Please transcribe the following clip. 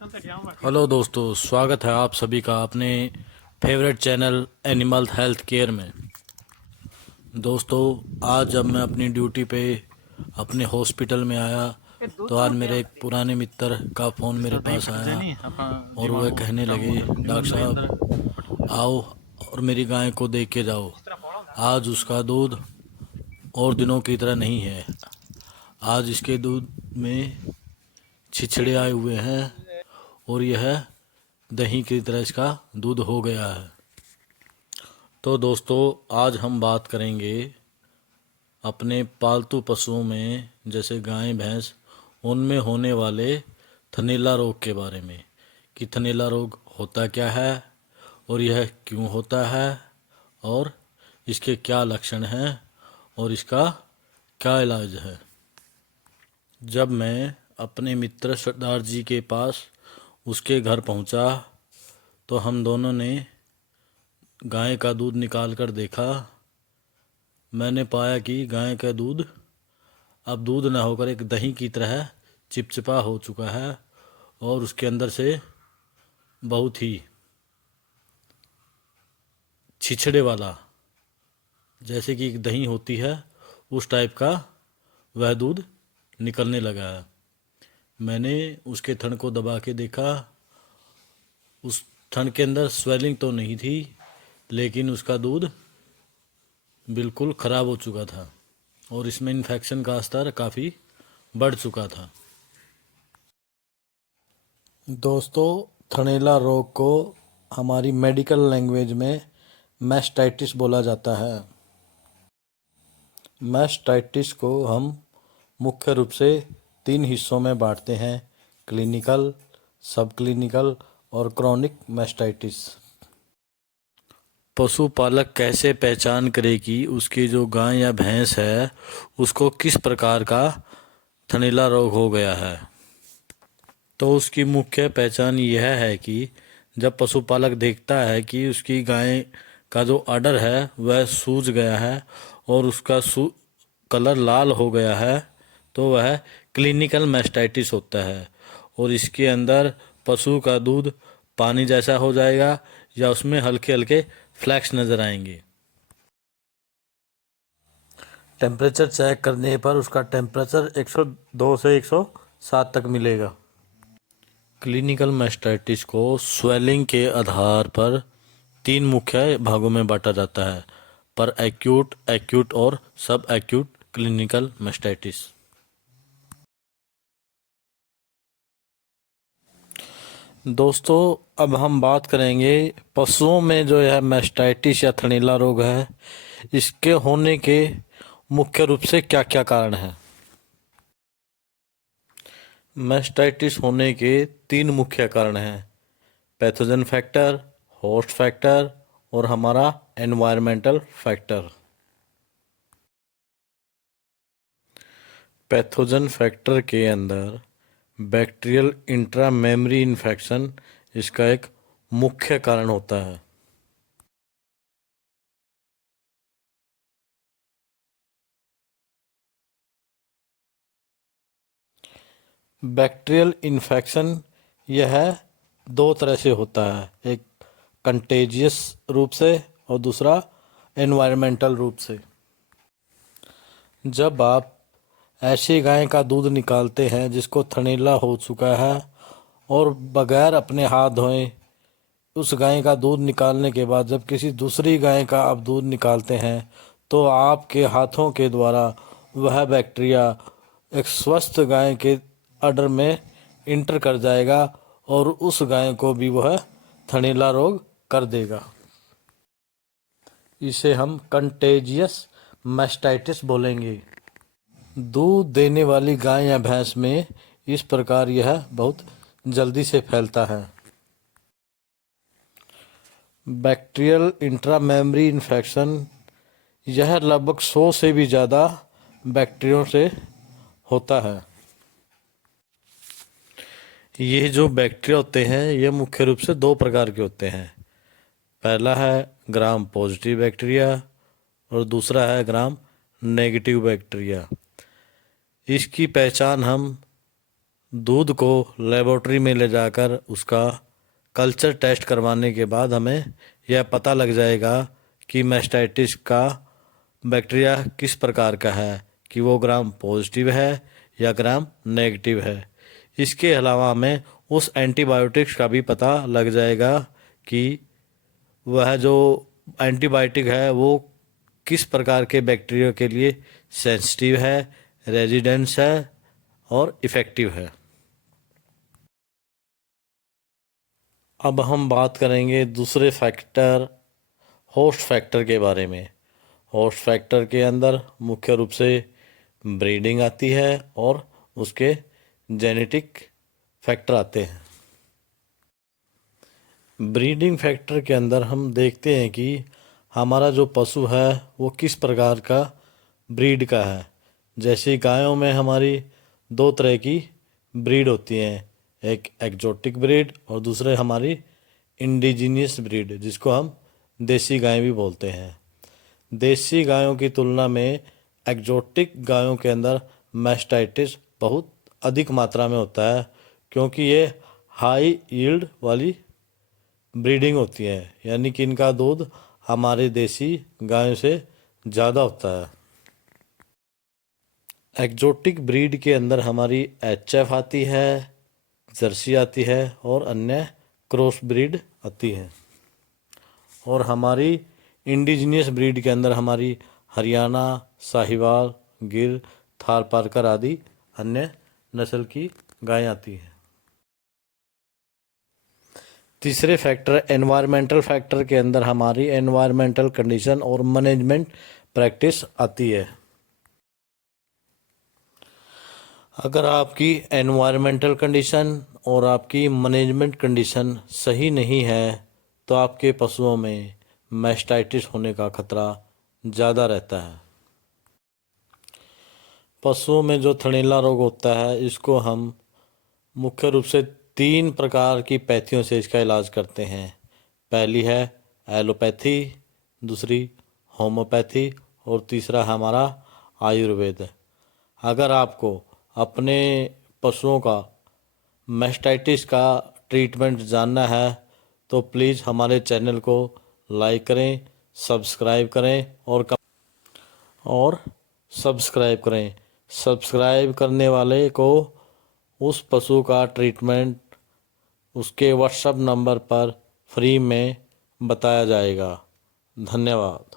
Hello दोस्तों, स्वागत है आप सभी का अपने favourite channel animal health care में। दोस्तों, आज जब मैं अपनी ड्यूटी पे अपने हॉस्पिटल में आया तो आज मेरे एक पुराने मित्र का फ़ोन मेरे पास आया और वह कहने लगे, डॉक्टर साहब आओ और मेरी गाय को देख के जाओ। आज उसका दूध और दिनों की तरह नहीं है। आज इसके दूध में छिछड़े आए हुए हैं और यह दही की तरह इसका दूध हो गया है। तो दोस्तों, आज हम बात करेंगे अपने पालतू पशुओं में जैसे गाय भैंस उनमें होने वाले थनैला रोग के बारे में कि थनैला रोग होता क्या है और यह क्यों होता है और इसके क्या लक्षण हैं और इसका क्या इलाज है। जब मैं अपने मित्र सरदार जी के पास उसके घर पहुंचा तो हम दोनों ने गाय का दूध निकाल कर देखा। मैंने पाया कि गाय का दूध अब दूध न होकर एक दही की तरह चिपचिपा हो चुका है और उसके अंदर से बहुत ही छिछड़े वाला, जैसे कि एक दही होती है उस टाइप का वह दूध निकलने लगा है। मैंने उसके थन को दबा के देखा। उस थन के अंदर स्वेलिंग तो नहीं थी, लेकिन उसका दूध बिल्कुल ख़राब हो चुका था और इसमें इन्फेक्शन का स्तर काफ़ी बढ़ चुका था। दोस्तों, थनैला रोग को हमारी मेडिकल लैंग्वेज में मैस्टाइटिस बोला जाता है। मैस्टाइटिस को हम मुख्य रूप से 3 हिस्सों में बांटते हैं: क्लिनिकल, सब क्लिनिकल और क्रॉनिक मैस्टाइटिस। पशुपालक कैसे पहचान करे कि उसकी जो गाय या भैंस है उसको किस प्रकार का थनैला रोग हो गया है? तो उसकी मुख्य पहचान यह है कि जब पशुपालक देखता है कि उसकी गाय का जो आडर है वह सूज गया है और उसका कलर लाल हो गया है तो वह क्लिनिकल मैस्टाइटिस होता है और इसके अंदर पशु का दूध पानी जैसा हो जाएगा या उसमें हल्के हल्के फ्लैक्स नज़र आएंगे। टेम्परेचर चेक करने पर उसका टेम्परेचर 102 से 107 तक मिलेगा। क्लिनिकल मैस्टाइटिस को स्वेलिंग के आधार पर 3 मुख्य भागों में बांटा जाता है: पर एक्यूट, एक्यूट और सब एक्यूट क्लिनिकल मैस्टाइटिस। दोस्तों, अब हम बात करेंगे पशुओं में जो यह मैस्टाइटिस या थनैला रोग है इसके होने के मुख्य रूप से क्या क्या कारण हैं। मैस्टाइटिस होने के 3 मुख्य कारण हैं: पैथोजन फैक्टर, होस्ट फैक्टर और हमारा एनवायरमेंटल फैक्टर। पैथोजन फैक्टर के अंदर बैक्टीरियल इंट्रा मेमरी इन्फेक्शन इसका एक मुख्य कारण होता है। बैक्टीरियल इन्फेक्शन यह 2 तरह से होता है, एक कंटेजियस रूप से और दूसरा एनवायरमेंटल रूप से। जब आप ऐसी गाय का दूध निकालते हैं जिसको थनैला हो चुका है और बगैर अपने हाथ धोए उस गाय का दूध निकालने के बाद जब किसी दूसरी गाय का आप दूध निकालते हैं तो आपके हाथों के द्वारा वह बैक्टीरिया एक स्वस्थ गाय के अडर में इंटर कर जाएगा और उस गाय को भी वह थनैला रोग कर देगा। इसे हम कंटेजियस मैस्टाइटिस बोलेंगे। दूध देने वाली गाय या भैंस में इस प्रकार यह बहुत जल्दी से फैलता है। बैक्टीरियल इंट्रामेमरी इन्फेक्शन यह लगभग 100 से भी ज़्यादा बैक्टीरियों से होता है। ये जो बैक्टीरिया होते हैं ये मुख्य रूप से 2 प्रकार के होते हैं। पहला है ग्राम पॉजिटिव बैक्टीरिया और दूसरा है ग्राम नेगेटिव बैक्टीरिया। इसकी पहचान हम दूध को लेबोरेटरी में ले जाकर उसका कल्चर टेस्ट करवाने के बाद हमें यह पता लग जाएगा कि मैस्टाइटिस का बैक्टीरिया किस प्रकार का है, कि वो ग्राम पॉजिटिव है या ग्राम नेगेटिव है। इसके अलावा हमें उस एंटीबायोटिक्स का भी पता लग जाएगा कि वह जो एंटीबायोटिक है वो किस प्रकार के बैक्टीरिया के लिए सेंसिटिव है, रेजिडेंस है और इफ़ेक्टिव है। अब हम बात करेंगे दूसरे फैक्टर, होस्ट फैक्टर के बारे में। होस्ट फैक्टर के अंदर मुख्य रूप से ब्रीडिंग आती है और उसके जेनेटिक फैक्टर आते हैं। ब्रीडिंग फैक्टर के अंदर हम देखते हैं कि हमारा जो पशु है वो किस प्रकार का ब्रीड का है। जैसे गायों में हमारी दो तरह की ब्रीड होती हैं, एक एक्जोटिक ब्रीड और दूसरे हमारी इंडिजीनियस ब्रीड, जिसको हम देसी गाय भी बोलते हैं। देसी गायों की तुलना में एक्जोटिक गायों के अंदर मैस्टाइटिस बहुत अधिक मात्रा में होता है, क्योंकि ये हाई यील्ड वाली ब्रीडिंग होती है, यानी कि इनका दूध हमारे देसी गायों से ज़्यादा होता है। एक्जोटिक ब्रीड के अंदर हमारी एचएफ आती है, जर्सी आती है और अन्य क्रॉस ब्रीड आती है। और हमारी इंडिजीनियस ब्रीड के अंदर हमारी हरियाणा, साहिवाल, गिर, थारपारकर आदि अन्य नस्ल की गायें आती हैं। तीसरे फैक्टर एनवायरमेंटल फैक्टर के अंदर हमारी एनवायरमेंटल कंडीशन और मैनेजमेंट प्रैक्टिस आती है। अगर आपकी एनवायरमेंटल कंडीशन और आपकी मैनेजमेंट कंडीशन सही नहीं है तो आपके पशुओं में मैस्टाइटिस होने का खतरा ज़्यादा रहता है। पशुओं में जो थनैला रोग होता है, इसको हम मुख्य रूप से 3 प्रकार की पैथियों से इसका इलाज करते हैं। पहली है एलोपैथी, दूसरी होम्योपैथी और तीसरा हमारा आयुर्वेद। अगर आपको अपने पशुओं का मैस्टाइटिस का ट्रीटमेंट जानना है तो प्लीज़ हमारे चैनल को लाइक करें, सब्सक्राइब करें और सब्सक्राइब करें। सब्सक्राइब करने वाले को उस पशु का ट्रीटमेंट उसके व्हाट्सएप नंबर पर फ्री में बताया जाएगा। धन्यवाद।